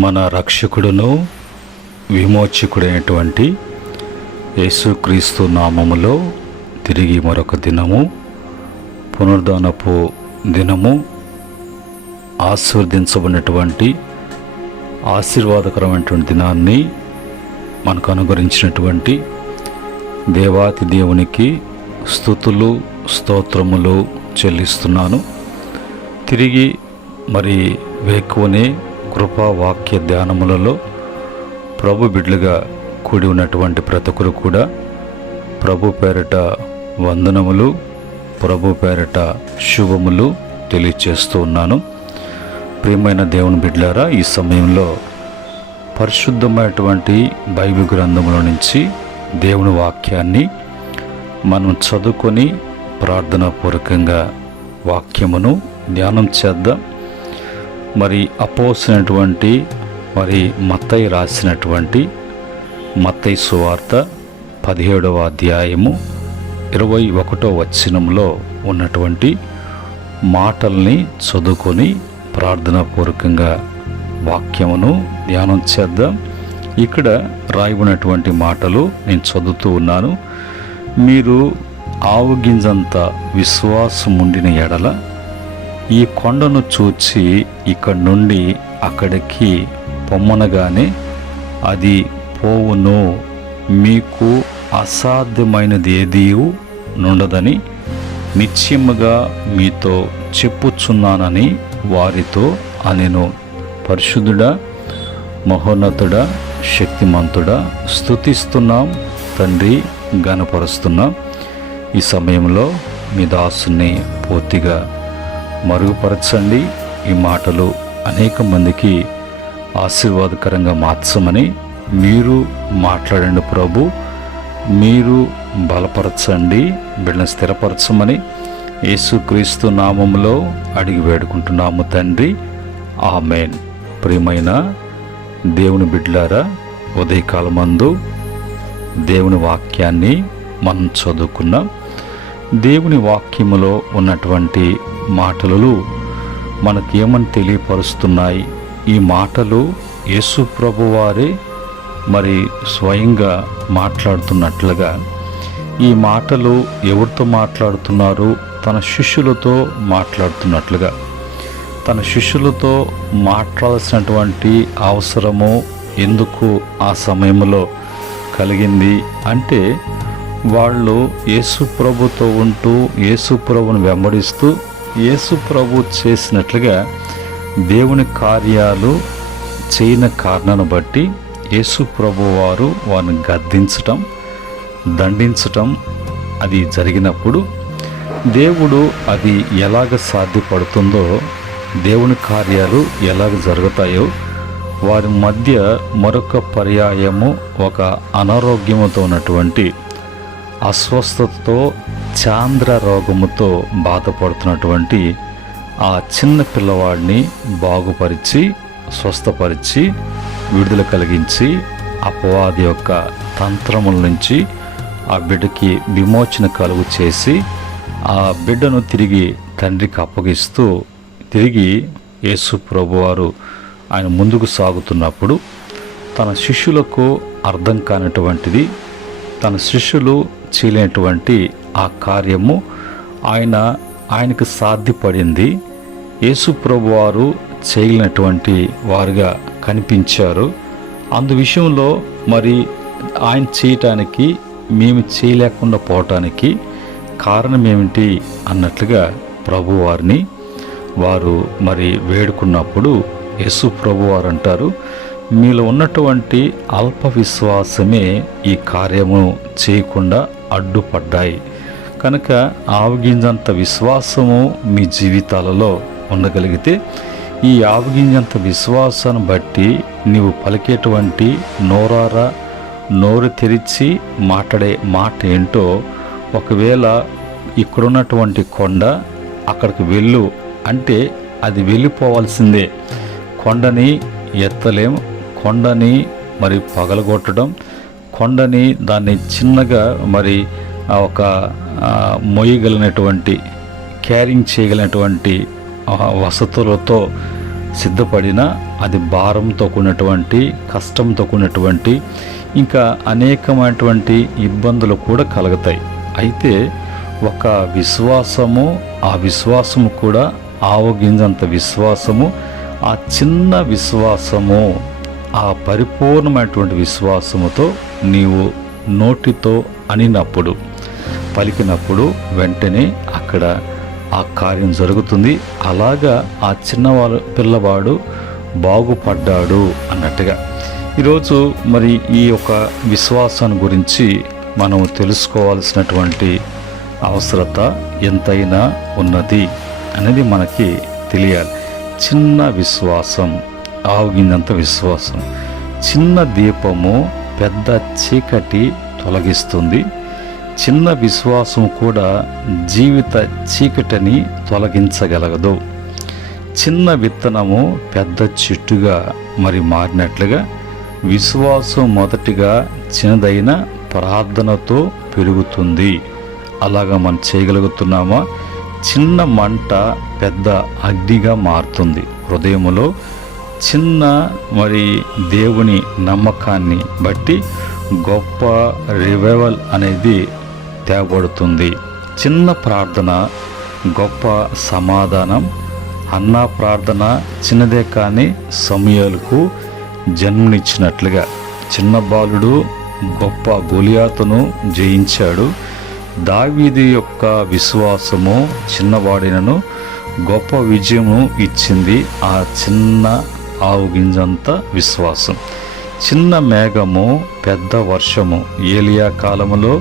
మన రక్షకుడును విమోచకుడైనటువంటి యేసుక్రీస్తు నామములో తిరిగి మరొక దినము, పునరుద్ధానపు దినము, ఆశీర్వదించబడినటువంటి ఆశీర్వాదకరమైనటువంటి దినాన్ని మనకు అనుగ్రహించినటువంటి దేవాతి దేవునికి స్తుతులు స్తోత్రములు చెల్లిస్తున్నాను. తిరిగి మరి వేకువనే కృపా వాక్య ధ్యానములలో ప్రభు బిడ్డలుగా కూడి ఉన్నటువంటి ప్రతి ఒక్కరు కూడా ప్రభు పేరట వందనములు, ప్రభు పేరట శుభములు తెలియచేస్తూ ఉన్నాను. ప్రియమైన దేవుని బిడ్డలారా, ఈ సమయంలో పరిశుద్ధమైనటువంటి బైబిల్ గ్రంథముల నుంచి దేవుని వాక్యాన్ని మనం చదువుకొని ప్రార్థనాపూర్వకంగా వాక్యమును ధ్యానం చేద్దాం. మరి అపోస్తలుడైనటువంటి మత్తయి రాసినటువంటి మత్తయి సువార్త 17వ అధ్యాయము 21వ వచనంలో ఉన్నటువంటి మాటల్ని చదువుకొని ప్రార్థనాపూర్వకంగా వాక్యమును ధ్యానం చేద్దాం. ఇక్కడ రాయబడినటువంటి మాటలు నేను చదువుతూ ఉన్నాను. మీరు ఆవుగింజంత విశ్వాసం ఉండిన ఎడల ఈ కొండను చూచి ఇక్కడి నుండి అక్కడికి పొమ్మనగానే అది పోవును. మీకు అసాధ్యమైనది ఏదీ నుండదని నిశ్చయముగా మీతో చెప్పుచున్నానని వారితో అనెను. పరిశుద్ధుడా, మహోన్నతుడా, శక్తిమంతుడా, స్తుతిస్తున్నాం తండ్రి, ఘనపరుస్తున్నాం. ఈ సమయంలో మీ దాసుని పూర్తిగా మరుగుపరచండి. ఈ మాటలు అనేక మందికి ఆశీర్వాదకరంగా మార్చమని మీరు మాట్లాడండి ప్రభు. మీరు బలపరచండి, బిడ్డను స్థిరపరచమని యేసుక్రీస్తు నామములో అడిగి వేడుకుంటున్నాము తండ్రి, ఆమేన్. ప్రియమైన దేవుని బిడ్డలారా, ఉదయకాలమందు దేవుని వాక్యాన్ని మనం చదువుకున్నాం. దేవుని వాక్యములో ఉన్నటువంటి మాటలు మనకేమని తెలియపరుస్తున్నాయి? ఈ మాటలు యేసు ప్రభువారే మరి స్వయంగా మాట్లాడుతున్నట్లుగా, ఈ మాటలు ఎవరితో మాట్లాడుతున్నారు? తన శిష్యులతో మాట్లాడుతున్నట్లుగా. తన శిష్యులతో మాట్లాడాల్సినటువంటి అవసరము ఎందుకు ఆ సమయంలో కలిగింది అంటే, వాళ్ళు యేసు ప్రభుతో ఉంటూ యేసు ప్రభుని వెంబడిస్తూ యేసు ప్రభు చేసినట్లుగా దేవుని కార్యాలు చేయని కారణాన్ని బట్టి యేసు ప్రభు వారు వారిని గద్దించటం, దండించటం అది జరిగినప్పుడు దేవుడు అది ఎలాగ సాధ్యపడుతుందో, దేవుని కార్యాలు ఎలాగ జరుగుతాయో వారి మధ్య మరొక పర్యాయము ఒక అనారోగ్యముతో ఉన్నటువంటి అస్వస్థతతో చాంద్ర రోగముతో బాధపడుతున్నటువంటి ఆ చిన్న పిల్లవాడిని బాగుపరిచి, స్వస్థపరిచి, విడుదల కలిగించి, అపవాది యొక్క తంత్రముల నుంచి ఆ బిడ్డకి విమోచన కలుగు చేసి ఆ బిడ్డను తిరిగి తండ్రికి అప్పగిస్తూ తిరిగి యేసు ప్రభువారు ఆయన ముందుకు సాగుతున్నప్పుడు తన శిష్యులకు అర్థం కానటువంటిది, తన శిష్యులు చేయలేనటువంటి ఆ కార్యము ఆయనకు సాధ్యపడింది. యేసు ప్రభువారు చేయలేనటువంటి వారుగా కనిపించారు. అందు విషయంలో మరి ఆయన చేయటానికి, మేము చేయలేకుండా పోవటానికి కారణం ఏమిటి అన్నట్లుగా ప్రభువారిని వారు మరి వేడుకున్నప్పుడు యేసు ప్రభువారు అంటారు, మీలో ఉన్నటువంటి అల్ప విశ్వాసమే ఈ కార్యము చేయకుండా అడ్డుపడ్డాయి. కనుక ఆవగింజంత విశ్వాసము మీ జీవితాలలో ఉండగలిగితే, ఈ ఆవగింజంత విశ్వాసాన్ని బట్టి నీవు పలికేటువంటి నోరు తెరిచి మాట్లాడే మాట ఏంటో, ఒకవేళ ఇక్కడున్నటువంటి కొండ అక్కడికి వెళ్ళు అంటే అది వెళ్ళిపోవాల్సిందే. కొండని ఎత్తలేం, కొండని మరి పగలగొట్టడం, కొండని దాన్ని చిన్నగా మరి ఒక మొయ్యగలిగినటువంటి, క్యారింగ్ చేయగలిగినటువంటి వసతులతో సిద్ధపడిన అది భారంతో కూడినటువంటి, కష్టంతో కూడినటువంటి, ఇంకా అనేకమైనటువంటి ఇబ్బందులు కూడా కలుగుతాయి. అయితే ఒక విశ్వాసము, ఆ విశ్వాసము కూడా ఆవగింజంత విశ్వాసము, ఆ చిన్న విశ్వాసము, ఆ పరిపూర్ణమైనటువంటి విశ్వాసముతో నీవు నోటితో అనినప్పుడు, పలికినప్పుడు వెంటనే అక్కడ ఆ కార్యం జరుగుతుంది. అలాగా ఆ పిల్లవాడు బాగుపడ్డాడు అన్నట్టుగా. ఈరోజు మరి ఈ యొక్క విశ్వాసాన్ని గురించి మనం తెలుసుకోవాల్సినటువంటి అవసరత ఎంతైనా ఉన్నది అనేది మనకి తెలియాలి. చిన్న విశ్వాసం, ఆవగింజంత విశ్వాసం. చిన్న దీపము పెద్ద చీకటి తొలగిస్తుంది. చిన్న విశ్వాసం కూడా జీవిత చీకటిని తొలగించగలగదు. చిన్న విత్తనము పెద్ద చెట్టుగా మరి మారినట్లుగా విశ్వాసం మొదటిగా చిన్నదైన ప్రార్థనతో పెరుగుతుంది. అలాగా మనం చేయగలుగుతున్నామా? చిన్న మంట పెద్ద అగ్నిగా మారుతుంది. హృదయములో చిన్న మరి దేవుని నమ్మకాన్ని బట్టి గొప్ప రివైవల్ అనేది తేబడుతుంది. చిన్న ప్రార్థన గొప్ప సమాధానం. అన్నా ప్రార్థన చిన్నదే కానీ సమూయేలుకు జన్మనిచ్చినట్లుగా చిన్న బాలుడు గొప్ప గొలియాతును జయించాడు. దావీదు యొక్క విశ్వాసము చిన్నవాడినను గొప్ప విజయము ఇచ్చింది. ఆ చిన్న ఆవుగింజంత విశ్వాసం. చిన్న మేఘము పెద్ద వర్షము. ఏలియా కాలములో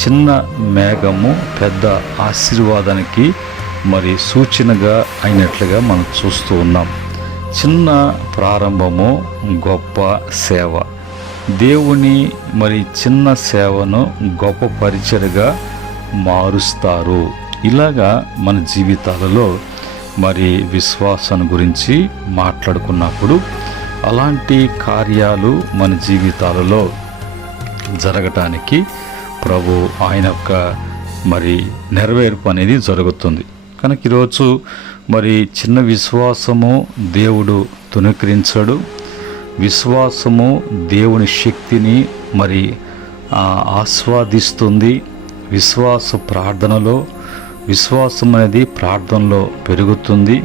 చిన్న మేఘము పెద్ద ఆశీర్వాదానికి మరి సూచనగా అయినట్లుగా మనం చూస్తూ ఉన్నాం. చిన్న ప్రారంభము గొప్ప సేవ. దేవుని మరి చిన్న సేవను గొప్ప పరిచయగా మారుస్తారు. ఇలాగా మన జీవితాలలో మరి విశ్వాసాన్ని గురించి మాట్లాడుకున్నప్పుడు అలాంటి కార్యాలు మన జీవితాలలో జరగటానికి ప్రభు ఆయన యొక్క మరి నెరవేర్పు అనేది జరుగుతుంది. కనుక ఈరోజు మరి చిన్న విశ్వాసము దేవుడు తునీకరించడు. విశ్వాసము దేవుని శక్తిని మరి ఆస్వాదిస్తుంది. విశ్వాస ప్రార్థనలో విశ్వాసం అనేది ప్రార్థనలో పెరుగుతుంది.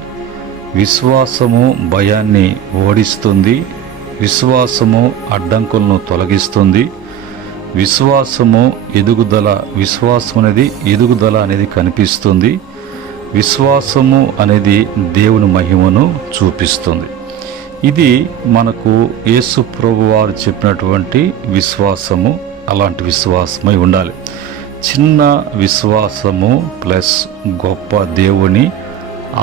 విశ్వాసము భయాన్ని ఓడిస్తుంది. విశ్వాసము అడ్డంకులను తొలగిస్తుంది. విశ్వాసము ఎదుగుదల అనేది కనిపిస్తుంది. విశ్వాసము అనేది దేవుని మహిమను చూపిస్తుంది. ఇది మనకు యేసు ప్రభువారు చెప్పినటువంటి విశ్వాసము. అలాంటి విశ్వాసమై ఉండాలి. చిన్న విశ్వాసము ప్లస్ గొప్ప దేవుని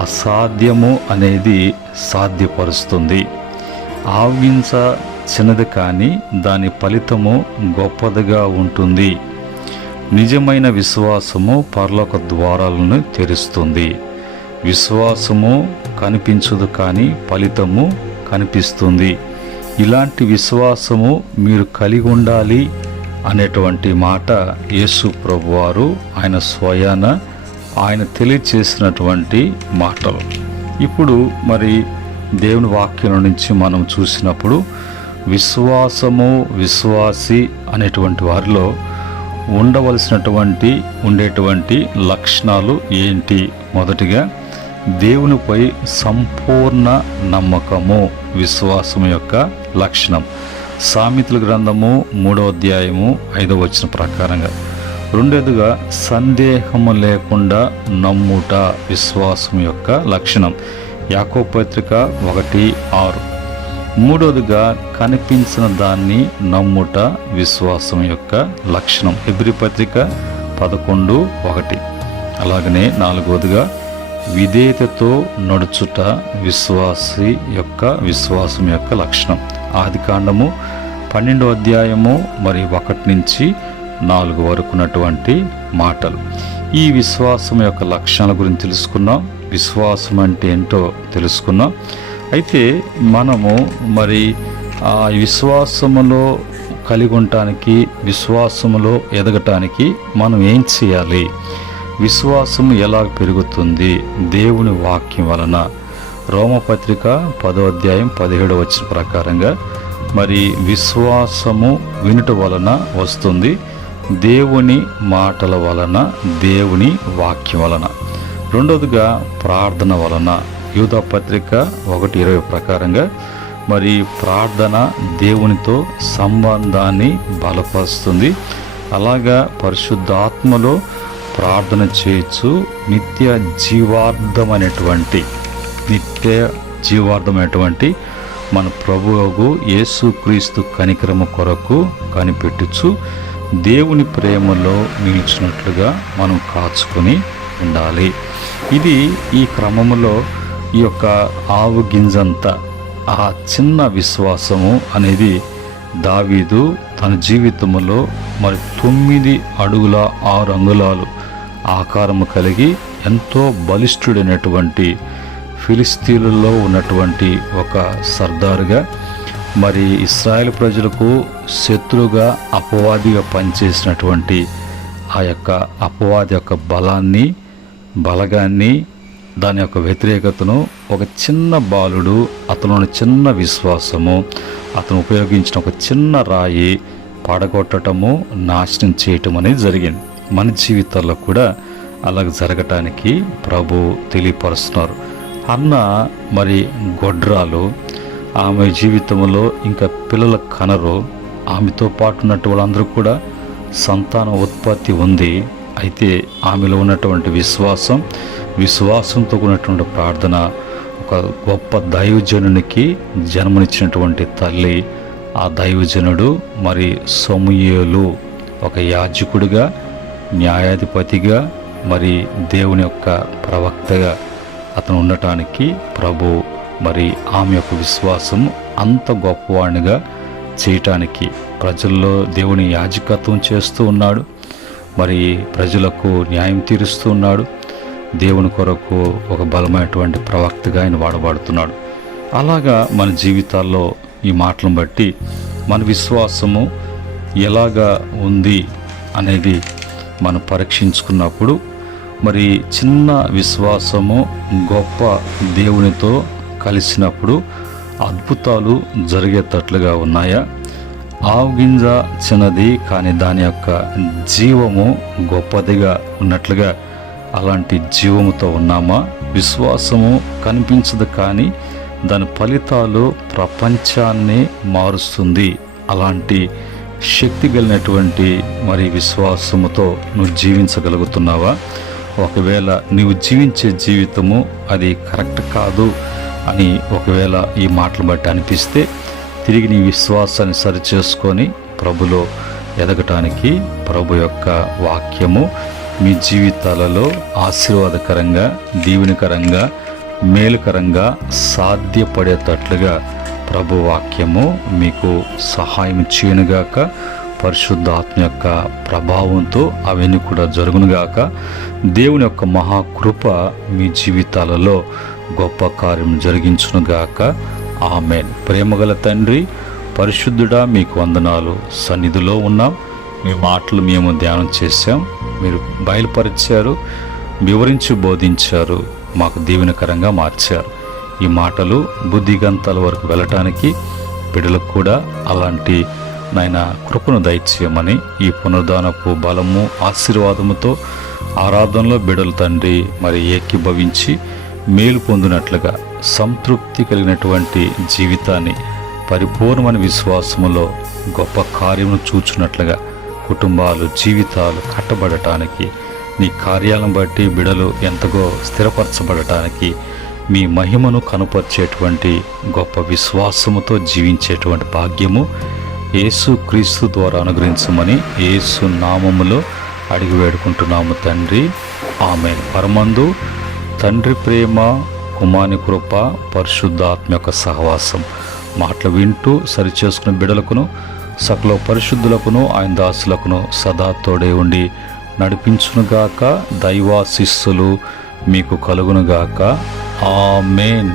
అసాధ్యము అనేది సాధ్యపరుస్తుంది. ఆవించ చిన్నది కానీ దాని ఫలితము గొప్పదిగా ఉంటుంది. నిజమైన విశ్వాసము పరలోక ద్వారాలను తెరుస్తుంది. విశ్వాసము కనిపించదు కానీ ఫలితము కనిపిస్తుంది. ఇలాంటి విశ్వాసము మీరు కలిగి ఉండాలి అనేటువంటి మాట యేసు ప్రభువారు ఆయన స్వయాన ఆయన తెలియచేసినటువంటి మాటలు. ఇప్పుడు మరి దేవుని వాక్యం నుంచి మనం చూసినప్పుడు విశ్వాసము, విశ్వాసి అనేటువంటి వారిలో ఉండేటువంటి లక్షణాలు ఏంటి? మొదటిగా దేవునిపై సంపూర్ణ నమ్మకము విశ్వాసం యొక్క లక్షణం. సామెతల గ్రంథము 3వ అధ్యాయము 5వ వచనం ప్రకారంగా. రెండోదిగా సందేహము లేకుండా నమ్ముట విశ్వాసం యొక్క లక్షణం. యాకోబు పత్రిక 1:6. మూడోదిగా కనిపించిన దాన్ని నమ్ముట విశ్వాసం యొక్క లక్షణం. హెబ్రీ పత్రిక 11:1. అలాగనే నాలుగోదిగా విధేయతతో నడుచుట విశ్వాసం యొక్క లక్షణం. ఆదికాండము 12వ అధ్యాయము 1 నుంచి 4 వరకు ఉన్నటువంటి మాటలు. ఈ విశ్వాసం యొక్క లక్షణాల గురించి తెలుసుకున్నాం. విశ్వాసం అంటే ఏంటో తెలుసుకున్నాం. అయితే మనము మరి ఆ విశ్వాసములో కలిగి ఉండటానికి, విశ్వాసములో ఎదగటానికి మనం ఏం చేయాలి? విశ్వాసం ఎలా పెరుగుతుంది? దేవుని వాక్యం వలన, రోమపత్రిక 10వ అధ్యాయం 17వ వచనం ప్రకారంగా మరి విశ్వాసము వినుట వలన వస్తుంది, దేవుని మాటల వలన, దేవుని వాక్యం వలన. రెండవదిగా ప్రార్థన వలన. యూదాపత్రిక 1:20 ప్రకారంగా మరి ప్రార్థన దేవునితో సంబంధాన్ని బలపరుస్తుంది. అలాగా పరిశుద్ధాత్మలో ప్రార్థన చేయొచ్చు. నిత్య జీవార్థమైనటువంటి మన ప్రభువు యేసుక్రీస్తు కనికరము కొరకు కనిపెట్టుచు దేవుని ప్రేమలో నిలిచినట్లుగా మనం కాచుకొని ఉండాలి. ఇది ఈ క్రమములో ఈ యొక్క ఆవు గింజంత ఆ చిన్న విశ్వాసము అనేది దావీదు తన జీవితంలో మరి 9 అడుగుల 6 అంగుళాలు ఆకారము కలిగి ఎంతో బలిష్ఠుడైనటువంటి ఫిలిస్తీన్లలో ఉన్నటువంటి ఒక సర్దారుగా, మరి ఇశ్రాయేల్ ప్రజలకు శత్రువుగా అపవాదిగా పనిచేసినటువంటి ఆ యొక్క అపవాది యొక్క బలగాన్ని, దాని యొక్క వ్యతిరేకతను ఒక చిన్న బాలుడు, అతనిలోని చిన్న విశ్వాసము, అతను ఉపయోగించిన ఒక చిన్న రాయి పడగొట్టడము, నాశనం చేయటం అనేది జరిగింది. మన జీవితాల్లో కూడా అలాగ జరగటానికి ప్రభు తెలియపరుస్తున్నారు. అన్న మరి గొడ్రాలు, ఆమె జీవితంలో ఇంకా పిల్లల కనరు, ఆమెతో పాటు ఉన్నట్టు వాళ్ళందరూ కూడా సంతాన ఉత్పత్తి ఉంది. అయితే ఆమెలో ఉన్నటువంటి విశ్వాసంతో ఉన్నటువంటి ప్రార్థన, ఒక గొప్ప దైవజనునికి జన్మనిచ్చినటువంటి తల్లి, ఆ దైవజనుడు మరి సమూయేలు ఒక యాజకుడిగా, న్యాయాధిపతిగా, మరి దేవుని యొక్క ప్రవక్తగా అతను ఉండటానికి ప్రభు మరి ఆమె యొక్క విశ్వాసం అంత గొప్పవాడినిగా చేయటానికి ప్రజల్లో దేవుని యాజకత్వం చేస్తూ ఉన్నాడు. మరి ప్రజలకు న్యాయం తీరుస్తూ ఉన్నాడు. దేవుని కొరకు ఒక బలమైనటువంటి ప్రవక్తగా ఆయన వాడబడుతున్నాడు. అలాగా మన జీవితాల్లో ఈ మాటలను బట్టి మన విశ్వాసము ఎలాగా ఉంది అనేది మనం పరీక్షించుకున్నప్పుడు, మరి చిన్న విశ్వాసము గొప్ప దేవునితో కలిసినప్పుడు అద్భుతాలు జరిగేటట్లుగా ఉన్నాయా? ఆవు గింజ చిన్నది కానీ దాని యొక్క జీవము గొప్పదిగా ఉన్నట్లుగా అలాంటి జీవముతో ఉన్నామా? విశ్వాసము కనిపించదు కానీ దాని ఫలితాలు ప్రపంచాన్ని మారుస్తుంది. అలాంటి శక్తి కలిగినటువంటి మరి విశ్వాసముతో నువ్వు జీవించగలుగుతున్నావా? ఒకవేళ నీవు జీవించే జీవితము అది కరెక్ట్ కాదు అని ఒకవేళ ఈ మాటలు బట్టి అనిపిస్తే, తిరిగి నీ విశ్వాసాన్ని సరిచేసుకొని ప్రభులో ఎదగటానికి ప్రభు యొక్క వాక్యము మీ జీవితాలలో ఆశీర్వాదకరంగా, దీవెనకరంగా, మేలుకరంగా సాధ్యపడేటట్లుగా ప్రభు వాక్యము మీకు సహాయం చేయనుగాక. పరిశుద్ధాత్మ యొక్క ప్రభావంతో అవన్నీ కూడా జరుగునుగాక. దేవుని యొక్క మహాకృప మీ జీవితాలలో గొప్ప కార్యం జరిగించునుగాక. ఆమేన్. ప్రేమగల తండ్రి, పరిశుద్ధుడా, మీకు వందనాలు. సన్నిధిలో ఉన్నాం. మీ మాటలు మేము ధ్యానం చేశాం. మీరు బయలుపరిచారు, వివరించి బోధించారు, మాకు దీవెనకరంగా మార్చారు. ఈ మాటలు బుద్ధిగంతాల వరకు వెళ్ళటానికి బిడ్డలకు కూడా అలాంటి నాయన కృపను దయచేయమని, ఈ పునరుద్ధానపు బలము ఆశీర్వాదముతో ఆరాధనలో బిడ్డలు తండ్రి మరి ఏకీభవించి మేలు పొందినట్లుగా, సంతృప్తి కలిగినటువంటి జీవితాన్ని పరిపూర్ణమైన విశ్వాసములో గొప్ప కార్యమును చూచున్నట్లుగా కుటుంబాలు, జీవితాలు కట్టబడటానికి, నీ కార్యాలను బట్టి బిడలు ఎంతగో స్థిరపరచబడటానికి, మీ మహిమను కనుపరిచేటువంటి గొప్ప విశ్వాసముతో జీవించేటువంటి భాగ్యము యేసు క్రీస్తు ద్వారా అనుగ్రహించమని యేసు నామములో అడిగి వేడుకుంటున్నాము తండ్రి. ఆమేన్. పరమందు తండ్రి ప్రేమ, కుమారుని కృప, పరిశుద్ధాత్మ యొక్క సహవాసం మాటలు వింటూ సరిచేసుకున్న బిడలకును, సకల పరిశుద్ధులకును, ఆయన దాసులకును సదా తోడే ఉండి నడిపించునుగాక. దైవాశిస్సులు మీకు కలుగునుగాక. ఆమేన్.